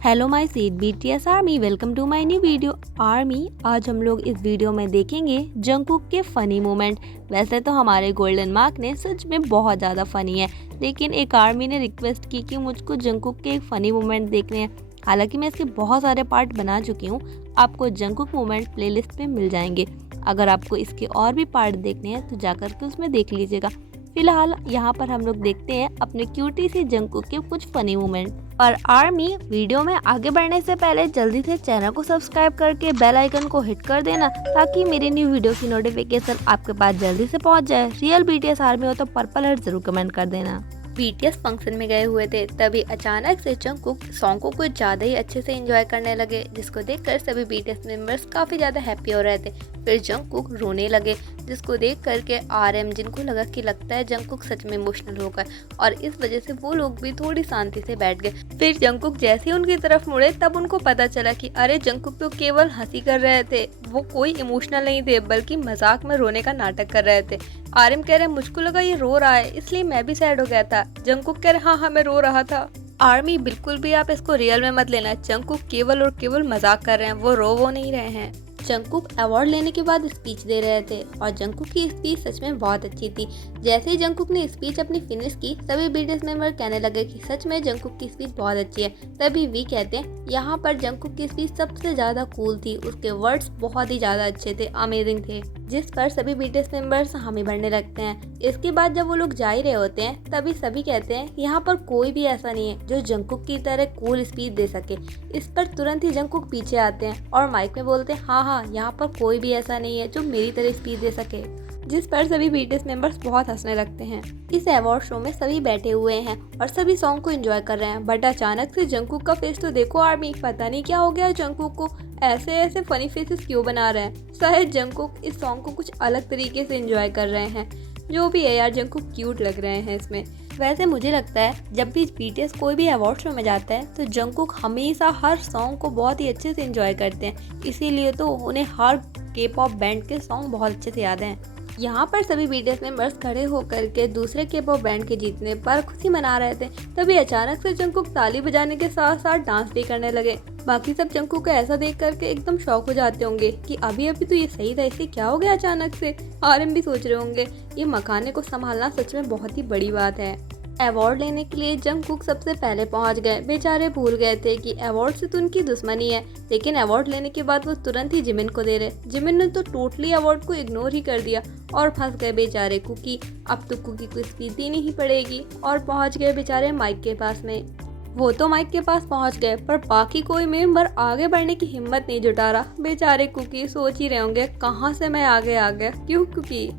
Hello my sweet BTS army, welcome to my new video army. आज हम लोग इस वीडियो में देखेंगे जंगकुक के फ़नी मोमेंट। वैसे तो हमारे गोल्डन मार्क ने सच में बहुत ज़्यादा फ़नी है, लेकिन एक आर्मी ने रिक्वेस्ट की कि मुझको जंगकुक के एक फ़नी मोमेंट देखने हैं। हालांकि मैं इसके बहुत सारे पार्ट बना चुकी हूँ, आपको जंगकुक मोमेंट प्लेलिस्ट में मिल जाएंगे। अगर आपको इसके और भी पार्ट देखने हैं तो जाकर के उसमें देख लीजिएगा। फिलहाल यहाँ पर हम लोग देखते हैं अपने क्यूटी से जंगकुक के कुछ फनी मोमेंट। और आर्मी, वीडियो में आगे बढ़ने से पहले जल्दी से चैनल को सब्सक्राइब करके बेल आइकन को हिट कर देना, ताकि मेरी न्यू वीडियो की नोटिफिकेशन आपके पास जल्दी से पहुंच जाए। रियल बीटीएस आर्मी हो तो पर्पल हर्ट जरूर कमेंट कर देना। बीटीएस फंक्शन में गए हुए थे, तभी अचानक से जंगकुक सॉन्ग को कुछ ज़्यादा ही अच्छे से एंजॉय करने लगे, जिसको देखकर सभी बीटीएस मेंबर्स काफ़ी ज़्यादा हैप्पी हो रहे थे। फिर जंगकुक रोने लगे, जिसको देख करके आरएम, जिनको लगा कि लगता है जंगकुक सच में इमोशनल हो गए, और इस वजह से वो लोग भी थोड़ी शांति से बैठ गए। फिर जंगकुक जैसे ही उनकी तरफ मुड़े, तब उनको पता चला कि अरे जंगकुक तो केवल हंसी कर रहे थे, वो कोई इमोशनल नहीं थे, बल्कि मजाक में रोने का नाटक कर रहे थे। आरएम कह रहे मुझको लगा ये रो रहा है, इसलिए मैं भी सैड हो गया था। जंगकुक कह रहे हाँ मैं रो रहा था। आर्मी, बिल्कुल भी आप इसको रियल में मत लेना, जंगकुक केवल और केवल मजाक कर रहे हैं, वो नहीं रहे हैं। जंगकुक अवार्ड लेने के बाद स्पीच दे रहे थे, और जंगकुक की स्पीच सच में बहुत अच्छी थी। जैसे ही जंगकुक ने स्पीच अपनी फिनिश की, सभी बीटीएस मेंबर कहने लगे कि सच में जंगकुक की स्पीच बहुत अच्छी है। तभी वी कहते हैं यहाँ पर जंगकुक की स्पीच सबसे ज्यादा कूल थी, उसके वर्ड्स बहुत ही ज्यादा अच्छे थे, अमेजिंग थे, जिस पर सभी बीटीएस मेंबर्स हामी भरने लगते हैं। इसके बाद जब वो लोग जा ही रहे होते हैं, तभी सभी कहते हैं यहाँ पर कोई भी ऐसा नहीं है जो जंगकुक की तरह कूल स्पीच दे सके। इस पर तुरंत ही जंगकुक पीछे आते हैं और माइक में बोलते हैं हाँ, यहाँ पर कोई भी ऐसा नहीं है जो मेरी तरह स्पीच दे सके, जिस पर सभी बीटीएस मेंबर्स बहुत हंसने लगते हैं। इस अवार्ड शो में सभी बैठे हुए हैं और सभी सॉन्ग को एंजॉय कर रहे हैं, बट अचानक से जंगकुक का फेस तो देखो आर्मी, पता नहीं क्या हो गया जंगकुक को, ऐसे ऐसे फनी फेसेस क्यों बना रहे हैं। शायद जंगकुक इस सॉन्ग को कुछ अलग तरीके से एंजॉय कर रहे हैं। जो भी है यार, जंगकुक क्यूट लग रहे हैं इसमें। वैसे मुझे लगता है जब भी बीटीएस कोई भी अवार्ड शो में जाता है तो जंगकुक हमेशा हर सॉन्ग को बहुत ही अच्छे से एंजॉय करते हैं, इसीलिए तो उन्हें हर के पॉप बैंड के सॉन्ग बहुत अच्छे से याद हैं। यहाँ पर सभी बीटीएस मेंबर्स खड़े होकर के दूसरे के पॉप बैंड के जीतने पर खुशी मना रहे थे। तभी अचानक से जंगकुक ताली बजाने के साथ साथ डांस भी करने लगे। बाकी सब जंगकुक को ऐसा देख करके एकदम शॉक हो जाते होंगे कि अभी अभी तो ये सही था, इसे क्या हो गया अचानक से। आरएम भी सोच रहे होंगे ये मखाने को संभालना सच में बहुत ही बड़ी बात है। अवार्ड लेने के लिए जंगकुक सबसे पहले पहुंच गए। बेचारे भूल गए थे कि अवार्ड से तो उनकी दुश्मनी है, लेकिन अवार्ड लेने के बाद वो तुरंत ही जिमिन को दे रहे। जिमिन ने तो टोटली अवार्ड को इग्नोर ही कर दिया और फंस गए बेचारे कुकी। अब तो कुकी को स्पीच देनी ही पड़ेगी, और पहुंच गए बेचारे माइक के पास में। वो तो माइक के पास पहुंच गए, पर बाकी कोई मेंबर आगे बढ़ने की हिम्मत नहीं जुटा रहा। बेचारे कुकी सोच ही रहे होंगे कहाँ से मैं आगे आ गया, क्यों कुकी।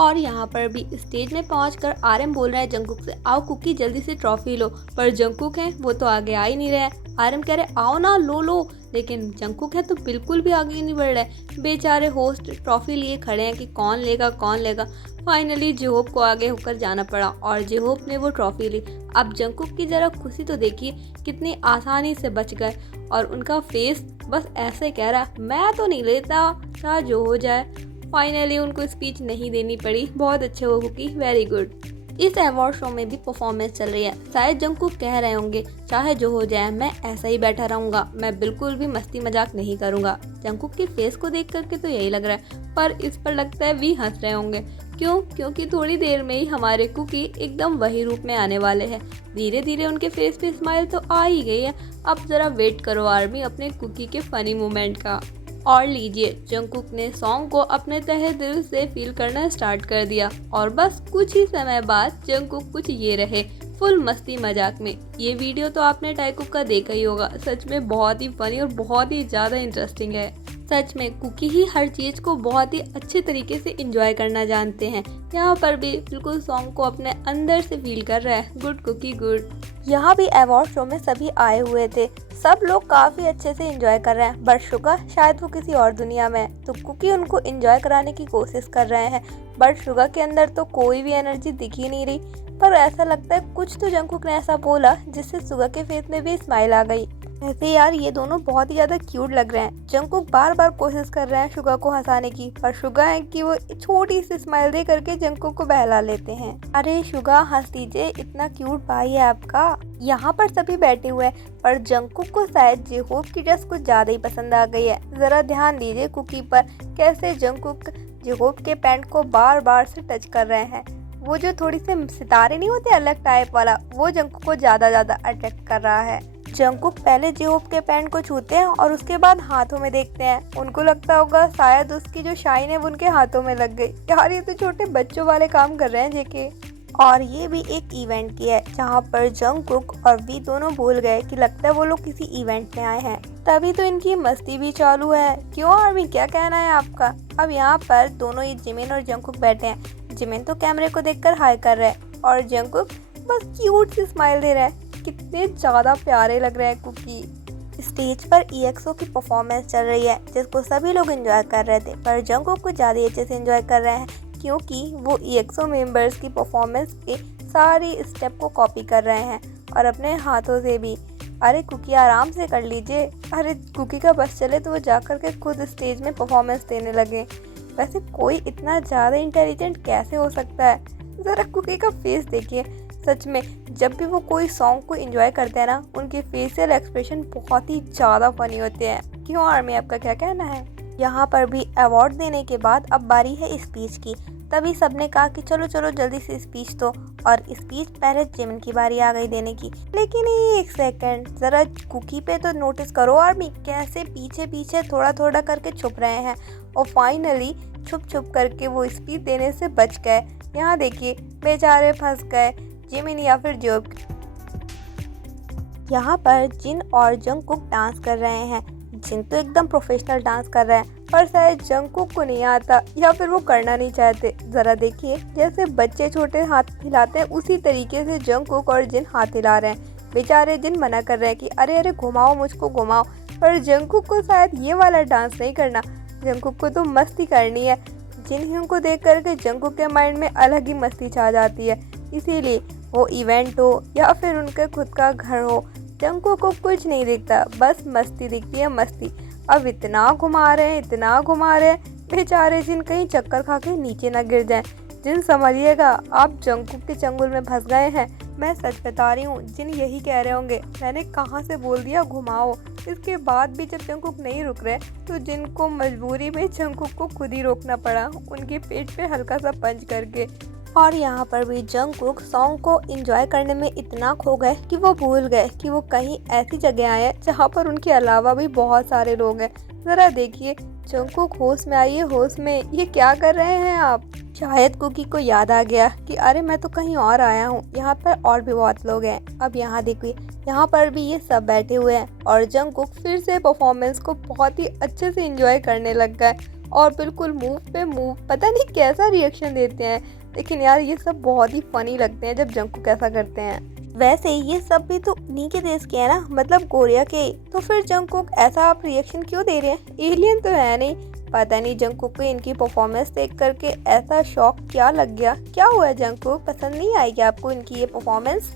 और यहाँ पर भी स्टेज में पहुंचकर आरएम बोल रहा है जंगकुक से, आओ कुकी जल्दी से ट्रॉफी लो, पर जंगकुक है वो तो आगे आ ही नहीं रहे हैं। आरएम कह रहे आओ ना लो, लेकिन जंगकुक है तो बिल्कुल भी आगे नहीं बढ़ रहे। बेचारे होस्ट ट्रॉफी लिए खड़े हैं कि कौन लेगा। फाइनली जेहोप को आगे होकर जाना पड़ा और जेहोप ने वो ट्रॉफी ली। अब जंगकुक की जरा खुशी तो देखिए, कितनी आसानी से बच गए, और उनका फेस बस ऐसे कह रहा मैं तो नहीं लेता, चाहे जो हो जाए। फाइनली उनको स्पीच नहीं देनी पड़ी, बहुत अच्छे हो कुकी, वेरी गुड। इस अवार्ड शो में भी परफॉर्मेंस चल रही है। शायद जंगकुक कह रहे होंगे चाहे जो हो जाए मैं ऐसा ही बैठा रहूंगा, मैं बिल्कुल भी मस्ती मजाक नहीं करूंगा। जंगकुक के फेस को देख करके तो यही लग रहा है, पर इस पर लगता है भी हंस रहे होंगे। क्यों? क्योंकि थोड़ी देर में ही हमारे कुकी एकदम वही रूप में आने वाले हैं। धीरे धीरे उनके फेस पे स्माइल तो आ ही गई है। अब जरा वेट करो आर्मी अपने कुकी के फनी मोमेंट का। और लीजिए, जंगकुक ने सॉन्ग को अपने तहे दिल से फील करना स्टार्ट कर दिया, और बस कुछ ही समय बाद जंगकुक कुछ ये रहे, फुल मस्ती मजाक में। ये वीडियो तो आपने टाइकुक का देखा ही होगा, सच में बहुत ही फनी और बहुत ही ज़्यादा इंटरेस्टिंग है। सच में कुकी ही हर चीज़ को बहुत ही अच्छे तरीके से एंजॉय करना जानते हैं। यहाँ पर भी बिल्कुल सॉन्ग को अपने अंदर से फील कर रहा है। Good cookie good. यहाँ भी अवार्ड शो में सभी आए हुए थे, सब लोग काफ़ी अच्छे से एंजॉय कर रहे हैं, बट शुगर शायद वो किसी और दुनिया में है, तो कुकी उनको एंजॉय कराने की कोशिश कर रहे हैं, बट शुगर के अंदर तो कोई भी एनर्जी दिख ही नहीं रही। पर ऐसा लगता है कुछ तो जंगकुक ने ऐसा बोला जिससे शुगर के फेस में भी स्माइल आ गई। वैसे यार ये दोनों बहुत ही ज्यादा क्यूट लग रहे हैं। जंगकुक बार बार कोशिश कर रहे हैं शुगा को हंसाने की, पर शुगा है कि वो छोटी सी स्माइल दे करके जंगकुक को बहला लेते हैं। अरे शुगा हंस दीजिए, इतना क्यूट भाई है आपका। यहाँ पर सभी बैठे हुए हैं, पर जंगकुक को शायद जेहोप की ड्रेस कुछ ज्यादा ही पसंद आ गई है। जरा ध्यान दीजिए कुकी पर, कैसे जंगकुक जेहोप के पैंट को बार बार से टच कर रहे हैं। वो जो थोड़ी से सितारे नहीं होते अलग टाइप वाला, वो जंगकुक को ज्यादा अट्रैक्ट कर रहा है। जंगकुक पहले जेहोप के पैंट को छूते हैं और उसके बाद हाथों में देखते हैं। उनको लगता होगा शायद उसकी जो शाइन है वो उनके हाथों में लग गई। यार ये तो छोटे बच्चों वाले काम कर रहे हैं जेके। और ये भी एक इवेंट की है जहाँ पर जंगकुक और वी दोनों भूल गए कि लगता है वो लोग किसी इवेंट में आए हैं। तभी तो इनकी मस्ती भी चालू है। क्यों आर्मी, क्या कहना है आपका? अब यहाँ पर दोनों ये जिमिन और जंगकुक बैठे हैं। जिमिन तो कैमरे को देखकर हाई कर रहा है और जंगकुक बस क्यूट सी स्माइल दे रहा है। कितने ज़्यादा प्यारे लग रहे हैं कुकी। स्टेज पर EXO की परफॉर्मेंस चल रही है जिसको सभी लोग एंजॉय कर रहे थे, पर जंगकुक को ज़्यादा अच्छे से एंजॉय कर रहे हैं क्योंकि वो EXO मेंबर्स की परफॉर्मेंस के सारी स्टेप को कॉपी कर रहे हैं और अपने हाथों से भी। अरे कुकी आराम से कर लीजिए। अरे कुकी का बस चले तो वो जाकर के खुद स्टेज में परफॉर्मेंस देने लगे। वैसे कोई इतना ज़्यादा इंटेलिजेंट कैसे हो सकता है? ज़रा कुकी का फेस देखिए। सच में जब भी वो कोई सॉन्ग को एंजॉय करते हैं ना, उनके फेशियल एक्सप्रेशन बहुत ही ज़्यादा फनी होते हैं। क्यों आर्मी, आपका क्या कहना है? यहाँ पर भी अवार्ड देने के बाद अब बारी है स्पीच की। तभी सबने कहा कि चलो चलो जल्दी से स्पीच दो, और स्पीच पहले जिमिन की बारी आ गई देने की। लेकिन ये एक सेकंड, ज़रा कुकी पे तो नोटिस करो आर्मी, कैसे पीछे पीछे थोड़ा थोड़ा करके छुप रहे हैं और फाइनली छुप छुप करके वो स्पीच देने से बच गए। यहाँ देखिए बेचारे फंस गए जिमिन या फिर जोब। यहाँ पर जिन और जंगकुक डांस कर रहे हैं। जिन तो एकदम प्रोफेशनल डांस कर रहे हैं, पर शायद जंगकुक को नहीं आता या फिर वो करना नहीं चाहते। ज़रा देखिए जैसे बच्चे छोटे हाथ हिलाते हैं उसी तरीके से जंगकुक और जिन हाथ हिला रहे हैं। बेचारे जिन मना कर रहे हैं कि अरे अरे घुमाओ, मुझको घुमाओ, पर जंगकुक को शायद ये वाला डांस नहीं करना। जंगकुक को तो मस्ती करनी है। जिन को देख करके जंगकुक के माइंड में अलग ही मस्ती छा जाती है। इसीलिए वो इवेंट हो या फिर उनके खुद का घर हो, जंगकुक को कुछ नहीं दिखता, बस मस्ती दिखती है, मस्ती। अब इतना घुमा रहे हैं, इतना घुमा रहे हैं, बेचारे जिन कहीं चक्कर खा के नीचे ना गिर जाएं। जिन समझिएगा आप जंगकुक के चंगुल में फंस गए हैं। मैं सच बता रही हूँ, जिन यही कह रहे होंगे मैंने कहाँ से बोल दिया घुमाओ। इसके बाद भी जब जंगकुक नहीं रुक रहे तो जिनको मजबूरी में जंगकुक को खुद ही रोकना पड़ा, उनके पेट पे हल्का सा पंच करके। और यहाँ पर भी जंगकुक सॉन्ग को एंजॉय करने में इतना खो गए कि वो भूल गए कि वो कहीं ऐसी जगह आए हैं जहाँ पर उनके अलावा भी बहुत सारे लोग हैं। ज़रा देखिए जंगकुक होश में आइए, होश में, ये क्या कर रहे हैं आप? शायद कुकी को याद आ गया कि अरे मैं तो कहीं और आया हूँ, यहाँ पर और भी बहुत लोग हैं। अब यहाँ देखिए, यहाँ पर भी ये सब बैठे हुए हैं और जंगकुक फिर से परफॉर्मेंस को बहुत ही अच्छे से एंजॉय करने लग गए और बिल्कुल मूव पे मूव, पता नहीं कैसा रिएक्शन देते हैं। लेकिन यार ये सब बहुत ही फनी लगते हैं जब जंगकुक ऐसा करते हैं। वैसे ये सब भी तो उन्हीं के देश के हैं ना, मतलब कोरिया के। तो फिर जंगकुक ऐसा आप रिएक्शन क्यों दे रहे हैं? एलियन तो है नहीं। पता नहीं जंगकुक को इनकी परफॉर्मेंस देख करके ऐसा शौक क्या लग गया। क्या हुआ जंगकुक, पसंद नहीं आई क्या आपको इनकी ये परफॉर्मेंस?